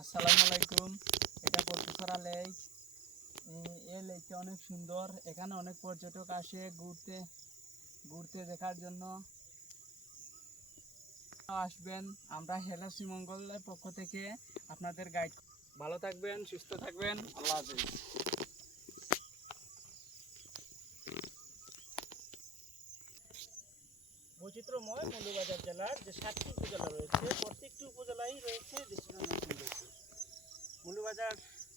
আসসালামু আলাইকুম। এটা পর্তুসরা লেক। এই লেকটা অনেক সুন্দর। এখানে অনেক পর্যটক আসে ঘুরতে ঘুরতে দেখার জন্য। আসবেন, আমরা হেলা শ্রীমঙ্গলের পক্ষ থেকে আপনাদের গাইড ভালো থাকবেন, সুস্থ থাকবেন। আল্লাহ হাফেজ। বৈচিত্র্যময় মৌলবাজার জেলার যে সাতটি উপজেলা রয়েছে, প্রত্যেকটি উপজেলায় রয়েছে মৌলবাজার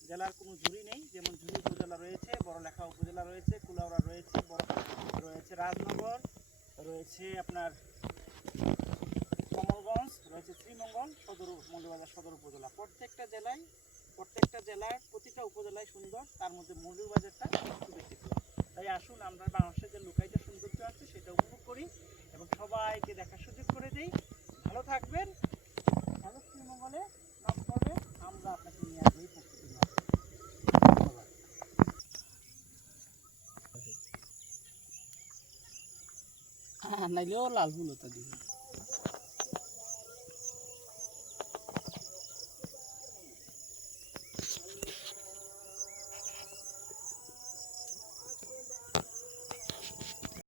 জেলার কোনো ঝুড়ি নেই। যেমন ঝুড়ি উপজেলা রয়েছে, বড়লেখা উপজেলা রয়েছে, কুলাউড়া রয়েছে রয়েছে রাজনগর, রয়েছে আপনার কমলগঞ্জ, রয়েছে শ্রীমঙ্গল, সদর মৌলবাজার সদর উপজেলা। প্রত্যেকটা জেলায়, প্রত্যেকটা জেলার প্রতিটা উপজেলায় সুন্দর তার মধ্যে মৌলবাজারটা ব্যতিক্রম তাই আসুন, আমরা বাংলাদেশের যে লোকাইতে সৌন্দর্য আছে, সেটা উপভোগ করি এবং সবাইকে দেখার সুযোগ করে দিই। ভালো থাকবেন। নাইলেও লাল ফুল হতো দিবে